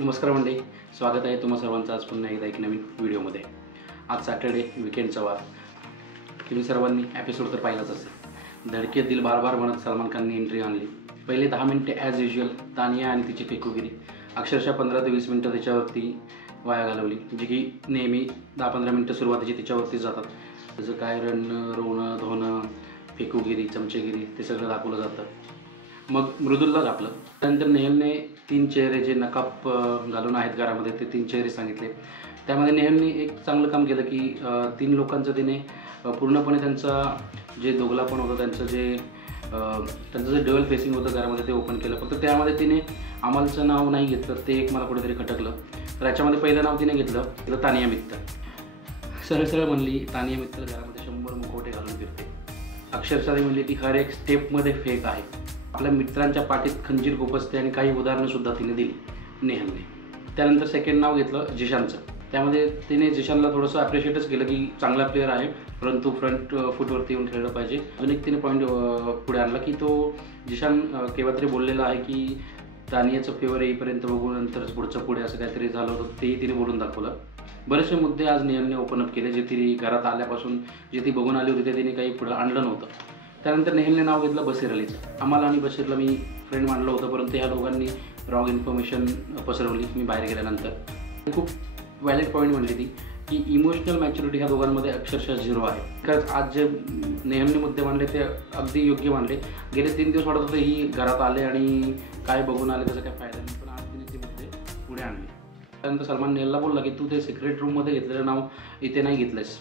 नमस्कार मंडळी, स्वागत आहे तुम्हा सर्वांचं आज पुन्हा एकदा एक नवीन व्हिडिओमध्ये। आज सॅटर्डे वीकेंडचा वार। तुम्ही सर्वांनी एपिसोड तर पाहिलाच असेल। धडके दिल बार बार म्हणत सलमान खानने एंट्री आणली। पहिले 10 मिनिटे ॲज युजल तानिया आणि तिची फेकूगिरी, अक्षरशः 15 ते 20 मिनिटं तिच्यावरती वाया घालवली, जी की नेहमी 10-15 मिनिटं सुरुवातीची तिच्यावरतीच जातात। त्याचं काय रणं रोणं धोणं फेकूगिरी चमचेगिरी ते सगळं दाखवलं जातं। मग मृदुलला झापलं। त्यानंतर नेहलने 3 चेहरे जे नकाब घालून आहेत घरामध्ये ते 3 चेहरे सांगितले। त्यामध्ये नेहलने एक चांगलं काम केलं की 3 लोकांचं तिने पूर्णपणे त्यांचा जे दोघलापण होतं, त्यांचं जे डबल फेसिंग होतं घरामध्ये ते ओपन केलं। फक्त त्यामध्ये तिने अमलचं नाव नाही घेतलं, ते एक मला कुठेतरी खटकलं। तर याच्यामध्ये पहिलं नाव तिने घेतलं तानिया मित्तल। सरळ म्हणली तानिया मित्तल घरामध्ये 100 मुखवटे घालून फिरते। अक्षरशः ती म्हणली ती हर एक स्टेपमध्ये फेक आहे, आपल्या मित्रांच्या पाठीत खंजीर खुपसते आणि काही उदाहरणंसुद्धा तिने दिली नेहलने। त्यानंतर सेकंड नाव घेतलं जिशानचं। त्यामध्ये तिने जिशानला थोडंसं ॲप्रिशिएटच केलं की चांगला प्लेअर आहे, परंतु फ्रंट फूटवरती येऊन खेळलं पाहिजे। अजून एक तिने पॉईंट पुढे आणला की तो जिशान केव्हा तरी बोललेला आहे की तानियाचं फेवर येईपर्यंत बघू, नंतर पुढचं पुढे असं काहीतरी झालं होतं, तेही तिने बोलून दाखवलं। बरेचसे मुद्दे आज नेहलने ओपन अप केले, जे ती घरात आल्यापासून जे ती बघून आली होती ते तिने काही पुढं आणलं नव्हतं। त्यानंतर नेहलने नाव घेतलं बशीर अलीचं। अमल आणि बशीरला मी फ्रेंड मानलं होतं, परंतु ह्या दोघांनी रॉंग इन्फॉर्मेशन पसरवली मी बाहेर गेल्यानंतर। खूप व्हॅलिड पॉईंट म्हणली ती की इमोशनल मॅच्युरिटी ह्या दोघांमध्ये अक्षरशः 0 आहे। कारण आज जे नेहलने मुद्दे मांडले ते अगदी योग्य मांडले। गेले 3 दिवस वाटत होते ही घरात आले आणि काय बघून आले त्याचा काय फायदा नाही, पण आज तिने ते मुद्दे पुढे आणले। त्यानंतर सलमान नेहलला बोलला की तू ते सिक्रेट रूममध्ये घेतलेलं नाव इथे नाही घेतलंस।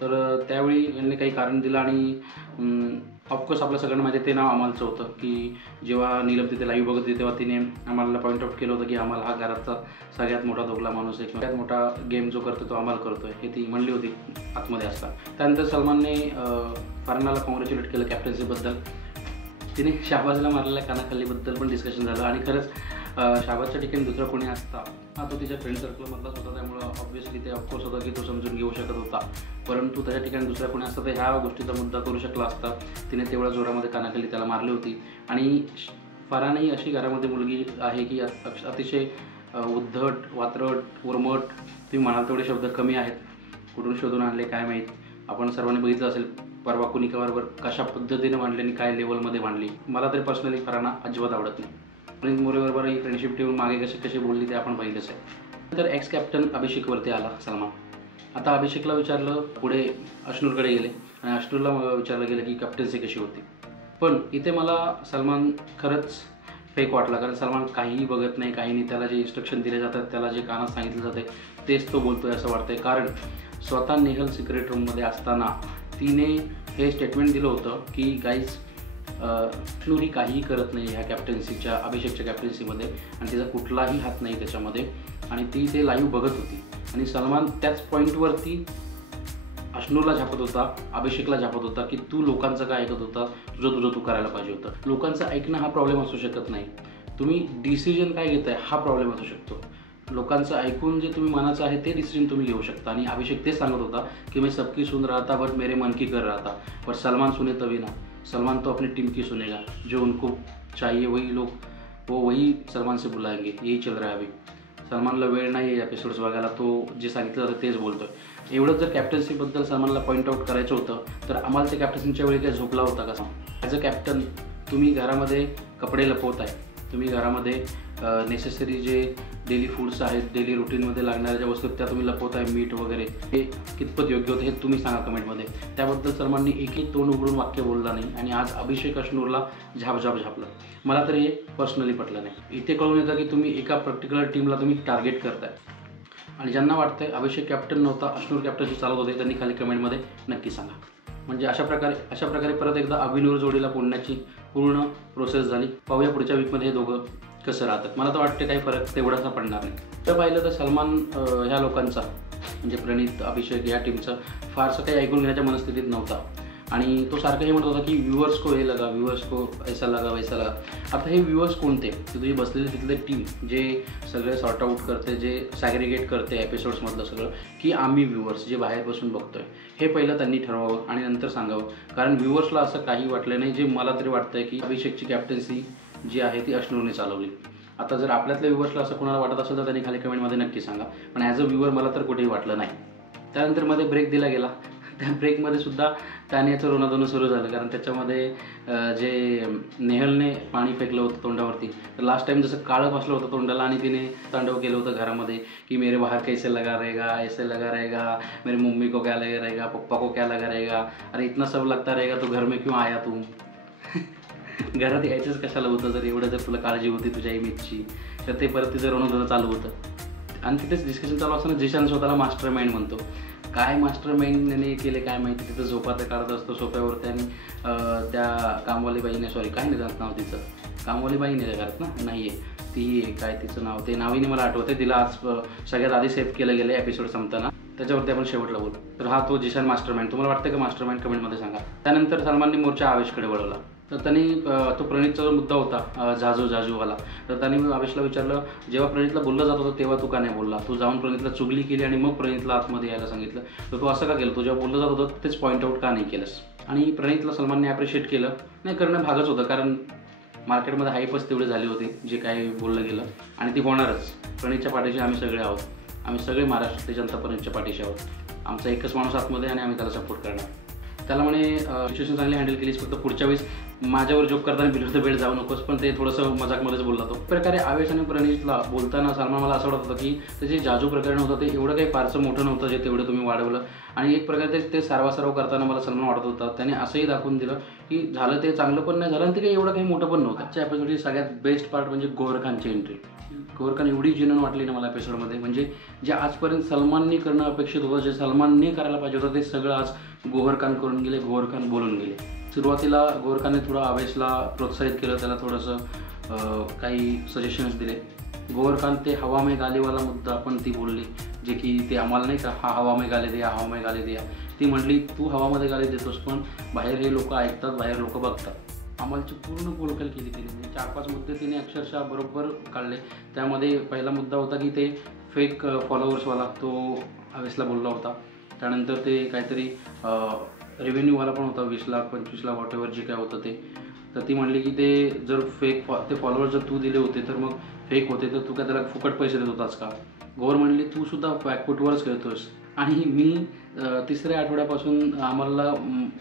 तर त्यावेळी यांनी काही कारण दिलं आणि ऑफकोर्स आपल्या सगळ्यांना माहिती ते नाव अमलचं होतं की जेव्हा नीलम तिथे लाईव्ह बघत होती तेव्हा तिने अमलला पॉईंट आउट केलं होतं की अमल हा घराचा सगळ्यात मोठा दोघला माणूस आहे, सगळ्यात मोठा गेम जो करतो तो अमल करतोय, हे ती म्हणली होती आतमध्ये असता। त्यानंतर सलमानने फरहानला कॉंग्रॅच्युलेट केलं कॅप्टन्सीबद्दल। तिने शाहबाजला मारलेल्या कानाखालीबद्दल पण डिस्कशन झालं आणि खरंच शाहबाजच्या ठिकाणी दुसरा कोणी असता, तो तिच्या फ्रेंड सर्कलमधलाच होता, त्यामुळं ऑब्व्हियसली ते ऑफकोर्स होता की तो समजून घेऊ शकत होता, परंतु त्याच्या ठिकाणी दुसरा कोणी असता तर ह्या गोष्टीचा मुद्दा करू शकला असता। तिने तेवढ्या जोरामध्ये कानाखाली त्याला मारली होती। आणि फरहानही अशी घरामध्ये मुलगी आहे की अतिशय उद्धट वात्रट उर्मट, तुम्ही म्हणाल तेवढे शब्द कमी आहेत, कुठून शोधून आणले काय माहीत। आपण सर्वांनी बघितलं असेल परवा कुणिकावर कशा पद्धतीने मांडली आणि काय लेवलमध्ये मांडली। मला तरी पर्सनली फरहान अजिबात आवडत नाही, आणि मोरेबरोबर ही फ्रेंडशिप ठेवून मागे कशी बोलली ते आपण पाहिलंच आहे। तर एक्स कॅप्टन अभिषेकवरती आला सलमान। आता अभिषेकला विचारलं, पुढे अश्नूरकडे गेले आणि अश्नूरला विचारलं गेलं की कॅप्टन्सी कशी होती। पण इथे मला सलमान खरंच फेक वाटला, कारण सलमान काहीही बघत नाही, काही नाही, त्याला जे इन्स्ट्रक्शन दिले जातात, त्याला जे कानात सांगितलं जाते तेच तो बोलतोय असं वाटतंय। कारण स्वतः नेहल सिक्रेट रूममध्ये असताना तिने हे स्टेटमेंट दिलं होतं की गाईज अश्नूर ही काहीही करत नाही ह्या कॅप्टन्सीच्या अभिषेकच्या कॅप्टन्सीमध्ये, आणि तिचा कुठलाही हात नाही त्याच्यामध्ये, आणि ती ते लाईव्ह बघत होती। आणि सलमान त्याच पॉईंटवरती अश्नूरला झापत होता, अभिषेकला झापत होता की तू लोकांचं काय ऐकत होता, तुझं तू करायला पाहिजे होतं। लोकांचं ऐकणं हा प्रॉब्लेम असू शकत नाही, तुम्ही डिसिजन काय घेताय हा प्रॉब्लेम असू शकतो। लोकांचं ऐकून जे तुम्ही मनाचं आहे ते डिसिजन तुम्ही घेऊ शकता। आणि अभिषेक तेच सांगत होता की मैं सबकी सुन रहा था बट मेरे मन की कर रहा था, पर सलमान सुने तभी ना, सलमान तो अपनी टीम की सुनेगा, जो उनको चाहिए वही लोग वो वही सलमान से बुलाएंगे, यही चल रहा है अभी। सलमानला वेळ नाही आहे एपिसोड्स बघायला, तो जे सांगितलं जातं तेच बोलतोय। एवढंच जर कॅप्टन्सीबद्दल सलमानला पॉईंट आउट करायचं होतं तर अमलच्या कॅप्टन्सीच्या वेळी काय झोपला होता का? ॲज अ कॅप्टन तुम्ही घरामध्ये कपडे लपवत आहे, तुम्ही घरामध्ये नेसेसरी जे डेली फूड्स आहेत, डेली रुटीनमध्ये लागणाऱ्या ज्या वस्तू त्या तुम्ही लपवत आहे, मीठ वगैरे, हे कितपत योग्य होतं हे तुम्ही सांगा कमेंटमध्ये। त्याबद्दल सलमानने एकही तोंड उघडून वाक्य बोलला नाही, आणि आज अभिषेक अश्नूरला झापलं। मला तरी हे पर्सनली पटलं नाही। इथे कळून येतं की तुम्ही एका पर्टिक्युलर टीमला तुम्ही टार्गेट करताय, आणि ज्यांना वाटतंय अभिषेक कॅप्टन नव्हता अश्नूर कॅप्टनशी चालत होते त्यांनी खाली कमेंटमध्ये नक्की सांगा। म्हणजे अशा प्रकारे परत एकदा अभिनूर जोडीला फोडण्याची पूर्ण प्रोसेस झाली। पाहूया पुढच्या वीकमध्ये हे दोघं कसं राहतात। मला तर वाटतं काही फरक तेवढासा पडणार नाही। तर पाहिलं तर सलमान ह्या लोकांचा म्हणजे प्रणित अभिषेक या टीमचा फारसं काही ऐकून घेण्याच्या मनस्थितीत नव्हता, आणि तो सारखं हे म्हणत होता की व्ह्यूअर्स को हे लगा, व्ह्यूअर्स को ऐसा लगा वैसा लगा। आता हे व्ह्यूअर्स कोणते, ते तुझी बसलेली तिथले टीम जे सगळे सॉर्ट आउट करते, जे सॅग्रिगेट करते एपिसोड्समधलं सगळं, की आम्ही व्ह्यूअर्स जे बाहेर बसून बघतोय, हे पहिलं त्यांनी ठरवावं आणि नंतर सांगावं। कारण व्ह्यूअर्सला असं काही वाटलं नाही, जे मला तरी वाटतंय की अभिषेकची कॅप्टन्सी जी आहे ती अश्नूरने चालवली। आता जर आपल्यातल्या व्ह्यूअर्सला असं कोणाला वाटत असेल तर त्यांनी खाली कमेंटमध्ये नक्की सांगा, पण ॲज अ व्ह्यूअर मला तर कुठेही वाटलं नाही. त्यानंतर मध्ये ब्रेक दिला गेला. त्या ब्रेकमध्ये सुद्धा तानियाचं रोनाधोनं सुरू झालं, कारण त्याच्यामध्ये जे नेहलने पाणी फेकलं होतं तोंडावरती, तर लास्ट टाइम जसं काळं बसलं होतं तोंडाला आणि तिने तांडव केलं होतं घरामध्ये की मेरे बाहर कैसे लगा रहेगा, ऐसे लगा रहेगा, मेरी मम्मी को क्या लगा रहेगा, पप्पा को क्या लगा रहेगा, अरे इतना सब लगता रहेगा तो घर में क्यों आया तू. घरात यायचंच कशाला होतं जर एवढं जर तुला काळजी होती तुझ्या इमेजची. तर ते परत तिचं रोनाधोनं चालू होतं आणि तिथेच डिस्कशन चालू असताना जिशान स्वतःला मास्टर माइंड म्हणतो. काय मास्टर माइंडने केले काय माहिती, तिथं झोपात काढत असतो सोफ्यावरती आणि त्या कामवाली बाईने, सॉरी काय नाही नाव तिचं, कामवाली बाईने घरात ना नाही आहे ती, काय तिचं नाव, ते नावीने मला आठवते, तिला आज सगळ्यात आधी सेव्ह केलं गेलं एपिसोड संपताना, त्याच्यावरती आपण शेवटला बोलू. तर हा तो जिशान मास्टर माइंड. तुम्हाला वाटतं का मास्टर माइंड? कमेंटमध्ये सांगा. त्यानंतर सलमानने मोर्चा आवेशकडे वळवला. तर त्यांनी तो प्रणीतचा जो मुद्दा होता जाजूवाला, तर त्यांनी आवेशला विचारलं, जेव्हा प्रणीतला बोललं जात होतं तेव्हा तू का नाही बोलला? तू जाऊन प्रणीतला चुगली केली आणि मग प्रणीतला आतमध्ये यायला सांगितलं, तर तू असं का केलं? तू जेव्हा बोललं जात होतं तेच पॉईंट आउट का नाही केलंस? आणि प्रणीतला सलमानने ॲप्रिशिएट केलं. नाही, करणं भागच होतं, कारण मार्केटमध्ये हाईपच तेवढी झाली होती जे काही बोललं गेलं, आणि ती होणारच. प्रणीतच्या पाठीशी आम्ही सगळे आहोत, आम्ही सगळे महाराष्ट्रातले जनता प्रणीतच्या पाठीशी आहोत. आमचा एकच माणूस आतमध्ये आणि आम्ही त्याला सपोर्ट करणार. त्याला म्हणे सिच्युएशन चांगली हँडल केलीस, फक्त पुढच्या वेळेस माझ्यावर जोक करताना बिलो द बेड जाऊ नकोस, पण ते थोडंसं मजाकमध्येच बोलला तो. प्रकारे आवेश आणि प्रणीतला बोलताना सलमान मला असं वाटत होतं की ते जे जाजू प्रकरण होतं ते एवढं काही फारसं मोठं नव्हतं जे तेवढं तुम्ही वाढवलं, आणि एक प्रकारे ते सारवासारव करताना मला सलमान वाटत होता त्याने असंही दाखवून दिलं की झालं ते चांगलं पण नाही झालं आणि ते काही एवढं काही मोठं पण नव्हतं. आजच्या एपिसोडची सगळ्यात बेस्ट पार्ट म्हणजे गौहर खानची एंट्री. गौहर खान एवढी जेन्युइन वाटली ना मला एपिसोडमध्ये, म्हणजे जे आजपर्यंत सलमानने करणं अपेक्षित होतं, जे सलमानने करायला पाहिजे होतं ते सगळं आज गौहर खान करून गेले, गौहर खान बोलून गेले. सुरुवातीला गौहर खानने थोडं आवेशला प्रोत्साहित केलं, त्याला थोडंसं काही सजेशन्स दिले. गौहर खान ते हवा में गालेवाला मुद्दा पण ती बोलली, जे की ते आम्हाला नाही का हा हवा में गाले द्या, हवा में गाले द्या, ती म्हटली तू हवामध्ये गाले देतोस पण बाहेर हे लोक ऐकतात, बाहेर लोक बघतात. अमलची पूर्ण पोलकल केली तिने, म्हणजे 4-5 मुद्दे तिने अक्षरशः बरोबर काढले. त्यामध्ये पहिला मुद्दा होता की ते फेक फॉलोअर्सवाला, तो आवेशला बोलला होता. त्यानंतर ते काहीतरी रेव्हेन्यूवाला पण होता, 20 लाख 25 लाख वॉटेवर जे काय होतं ते. तर ती म्हणली की ते जर फेक ते फॉलोअर्स जर तू दिले होते तर मग फेक होते, तर तू काय त्याला फुकट पैसे देत होतास का? गौहर म्हणली तू सुद्धा बॅकफुटवरच खेळतोस. आणि मी तिसऱ्या आठवड्यापासून आम्हाला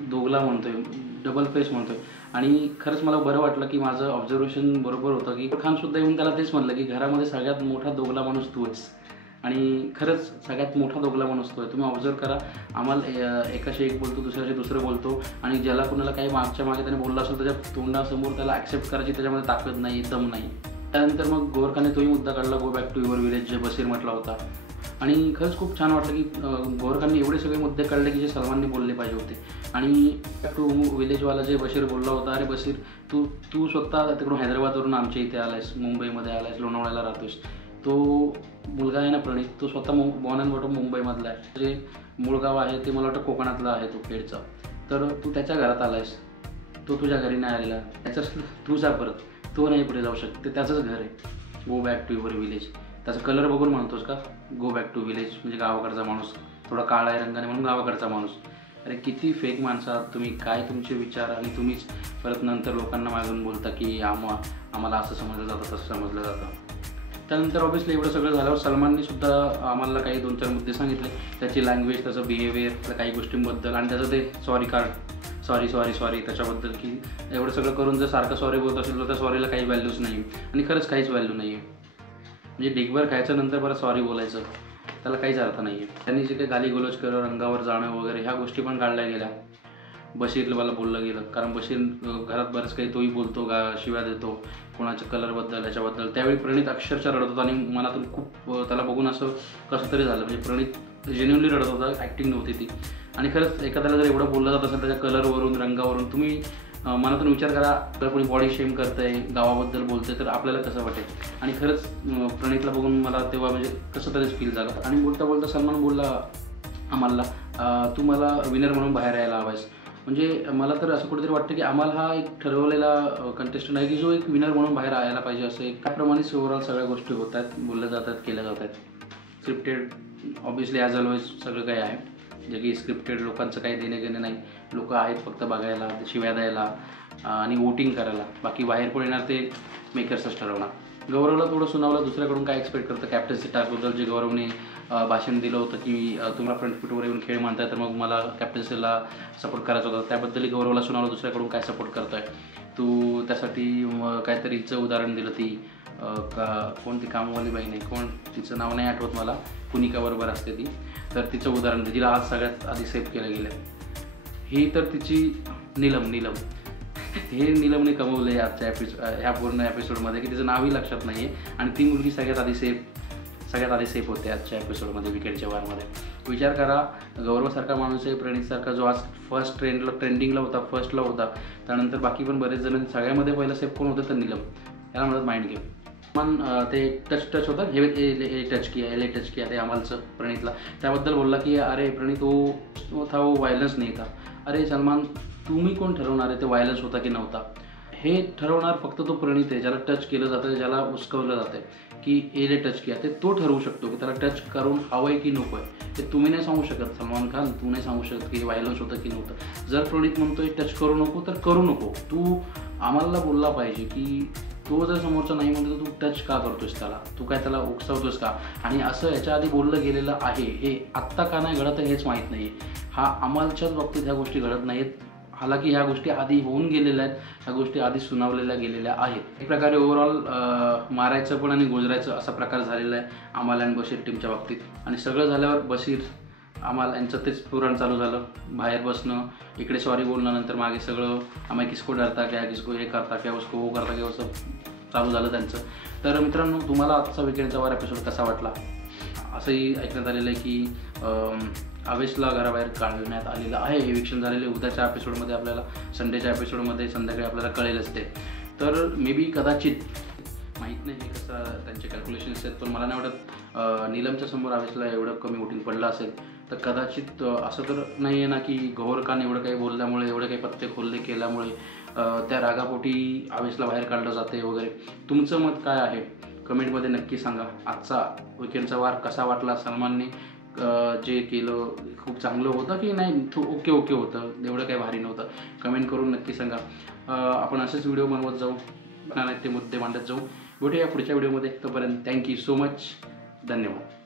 दोगला म्हणतोय, डबल फेस म्हणतोय. आणि खरंच मला बरं वाटलं की माझं ऑब्झर्वेशन बरोबर होतं की खानसुद्धा येऊन त्याला तेच म्हणलं की घरामध्ये सगळ्यात मोठा दोगला माणूस तू आहेस. आणि खरंच सगळ्यात मोठा दोगला माणूस तो आहे. तुम्ही ऑब्झर्व करा, आम्हाला एकाशी एक बोलतो, दुसऱ्याशी दुसरं बोलतो, आणि ज्याला कुणाला काही मागच्या मागे त्याने बोललं असेल त्याच्या तोंडासमोर त्याला ॲक्सेप्ट करायची त्याच्यामध्ये ताकद नाही, दम नाही. त्यानंतर मग गौहर खानने तोही मुद्दा काढला, go back to your village, जे बशीर म्हटला होता. आणि खरंच खूप छान वाटलं की गौहर खानने एवढे सगळे मुद्दे काढले की जे सलमानने बोलले पाहिजे होते. आणि टू विलेजवाला जे बशीर बोलला होता, अरे बशीर तू स्वतः तिकडून हैदराबादवरून आमच्या इथे आलायस, मुंबईमध्ये आलायस, लोणावळ्याला राहतोस. तो मुलगा आहे ना प्रणीत, तो स्वतः बॉर्न अँड बॉटम मुंबईमधला आहे. जे मूळ गाव आहे ते मला वाटतं कोकणातलं आहे, तो खेडचा. तर तू त्याच्या घरात आलायस, तो तुझ्या घरी नाही आलेला, त्याच्याच तू जा परत, तो नाही पुढे जाऊ शकत, ते त्याचंच घर आहे. Go back to your village. त्याचा कलर बघून म्हणतोस का गो बॅक टू विलेज, म्हणजे गावाकडचा माणूस, थोडा काळा आहे रंगाने म्हणून गावाकडचा माणूस. अरे किती फेक माणसं आहात तुम्ही, काय तुमचे विचार, आणि तुम्हीच परत नंतर लोकांना मागून बोलता की आम्हाला असं समजलं जातं, तसं समजलं जातं. त्यानंतर ऑब्व्हियसली एवढं सगळं झाल्यावर सलमानने सुद्धा आम्हाला काही 2-4 मुद्दे सांगितले, त्याची लँग्वेज, त्याचं बिहेवियर, त्या काही गोष्टींबद्दल, आणि त्याचं ते सॉरी त्याच्याबद्दल, की एवढं सगळं करून जर सारखं सॉरी बोलत असेल तर त्या सॉरीला काही व्हॅल्यूच नाही, आणि खरंच काहीच व्हॅल्यू नाही आहे. म्हणजे डिगभर खायचं नंतर बरं सॉरी बोलायचं, त्याला काहीच अर्थ नाही आहे. त्यांनी जे काही गालीगोलच केलं, रंगावर जाणं वगैरे, ह्या गोष्टी पण काढल्या गेल्या. बशीरला बोललं गेलं, कारण बशीर घरात बरंच काही तोही बोलतो, शिव्या देतो कोणाच्या कलरबद्दल, याच्याबद्दल. त्यावेळी प्रणीत अक्षरशः रडत होता, आणि मनातून खूप त्याला बघून असं कसं तरी झालं. म्हणजे प्रणीत जेन्युइनली रडत होता, ॲक्टिंग नव्हती ती. आणि खरंच एखाद्याला जर एवढं बोललं जात असेल त्याच्या कलरवरून, रंगावरून, तुम्ही मनातून विचार करा, जर कोणी बॉडी शेम करतंय, गावाबद्दल बोलतंय, तर आपल्याला कसं वाटेल. आणि खरंच प्रणीतला बघून मला तेव्हा म्हणजे कसं तरीच फील झालं. आणि बोलता बोलता सलमान बोलला आम्हाला, तू मला विनर म्हणून बाहेर यायला हवायस. म्हणजे मला तर असं कुठेतरी वाटतं की आम्हाला हा एक ठरवलेला कंटेस्टंट आहे की जो एक विनर म्हणून बाहेर यायला पाहिजे. असं एक त्याप्रमाणेच ओव्हरऑल सगळ्या गोष्टी होत आहेत, बोलल्या जातात, केल्या जात आहेत. स्क्रिप्टेड ऑब्व्हियसली ॲज ऑलवेज सगळं काही आहे, जे की स्क्रिप्टेड लोकांचं काही देणे घेणे नाही. लोक आहेत फक्त बघायला, शिव्या द्यायला आणि वोटिंग करायला. बाकी बाहेर कोण येणार ते मेकर्सच ठरवणार. गौरवला थोडं सुनावलं, दुसऱ्याकडून काय एक्सपेक्ट करतं कॅप्टन्सी टास्कबद्दल जे गौरवने भाषण दिलं होतं की तुम्हाला फ्रंट फुटवर येऊन खेळ मानताय तर मग मला कॅप्टन्सीला सपोर्ट करायचा होता, त्याबद्दलही गौरवला सुनावलं दुसऱ्याकडून काय सपोर्ट करतोय तू, त्यासाठी काहीतरी हिचं उदाहरण दिलं, ती कोणती कामवाली बाई नाही, कोण तिचं नाव नाही आठवत मला, कुनिका बरोबर असते ती, तर तिचं उदाहरण तिला आज सगळ्यात आधी सेव्ह केलं गेलं. ही तर तिची नीलम हे नीलमने कमवलं आहे आजच्या ह्या पूर्ण एपिसोडमध्ये की तिचं नावही लक्षात नाही आहे आणि ती मुलगी सगळ्यात आधी सेफ होते आजच्या एपिसोडमध्ये विकेटच्या वारमध्ये. विचार करा, गौरवसारखा माणूस आहे, प्रणीतसारखा जो आज ट्रेंडिंगला होता, फर्स्टला होता, त्यानंतर बाकी पण बरेच जण, सगळ्यामध्ये पहिलं सेफ कोण होतं तर नीलम. याला म्हणतात माइंड गेम. पण ते टच होतं, हे टच किया ते अमलचं प्रणीतला, त्याबद्दल बोलला की अरे प्रणीत वो था, वो वायलन्स नाही था. अरे सलमान, तुम्ही कोण ठरवणार आहे ते व्हायलन्स होता की नव्हता? हे ठरवणार फक्त तो प्रणीत आहे, ज्याला टच केलं जातं, ज्याला उचकवलं जातं की एले टच किया, ते तो ठरवू शकतो की त्याला टच करून हवं आहे की नको आहे. ते तुम्ही नाही सांगू शकत, सलमान खान तू नाही सांगू शकत की हे व्हायलन्स होतं की नव्हतं. जर प्रणीत म्हणतोय टच करू नको तर करू नको, तू आम्हाला बोलला पाहिजे की तो जर समोरचा नाही म्हणतो तू टच का करतोस त्याला, तू काय त्याला उकसवतोस का? आणि असं याच्या आधी बोललं गेलेलं आहे, हे आत्ता का नाही घडत हेच माहीत नाही. हा अमलच्याच बाबतीत ह्या गोष्टी घडत नाहीत, हालाकी ह्या गोष्टी आधी होऊन गेलेल्या आहेत, ह्या गोष्टी आधी सुनावलेल्या गेलेल्या आहेत. एक प्रकारे ओव्हरऑल मारायचं पण आणि गोजरायचं असा प्रकार झालेला आहे अमल आणि बशीर टीमच्या बाबतीत. आणि सगळं झाल्यावर बशीर अमल यांचं तेच पुराण चालू झालं, बाहेर बसणं, इकडे सॉरी बोलणं, नंतर मागे सगळं आम्ही किसको डरता क्या, किसको हे करता क्या, उसको वो करता क्या, असं चालू झालं त्यांचं. तर मित्रांनो, तुम्हाला आजचा विकेंडचा वार एपिसोड कसा वाटला? असंही ऐकण्यात आलेलं आहे की आवेशला घराबाहेर काढण्यात आलेलं आहे, एविक्शन झालेले. उद्याच्या एपिसोडमध्ये आपल्याला, संडेच्या एपिसोडमध्ये संध्याकाळी आपल्याला कळेलच ते. तर मे बी कदाचित, माहीत नाही कसं त्यांचे कॅल्क्युलेशन्स आहेत, पण मला नाही वाटत नीलमच्या समोर आवेशला एवढं कमी वोटिंग पडलं असेल. तर कदाचित असं तर नाही आहे ना की गौर खान एवढं काही बोलल्यामुळे, एवढे काही पत्ते खोलले केल्यामुळे त्या रागापोटी आवेशला बाहेर काढलं जाते वगैरे. तुमचं मत काय आहे कमेंटमध्ये नक्की सांगा. आजचा विकेंडचा वार कसा वाटला? सलमानने जे केलं खूप चांगलं होतं की नाही, ओके होतं, एवढं काही भारी नव्हतं? कमेंट करून नक्की सांगा. आपण असेच व्हिडिओ बनवत जाऊ, ते मुद्दे मांडत जाऊ. भेटूया पुढच्या व्हिडिओमध्ये. तोपर्यंत थँक्यू सो मच, धन्यवाद.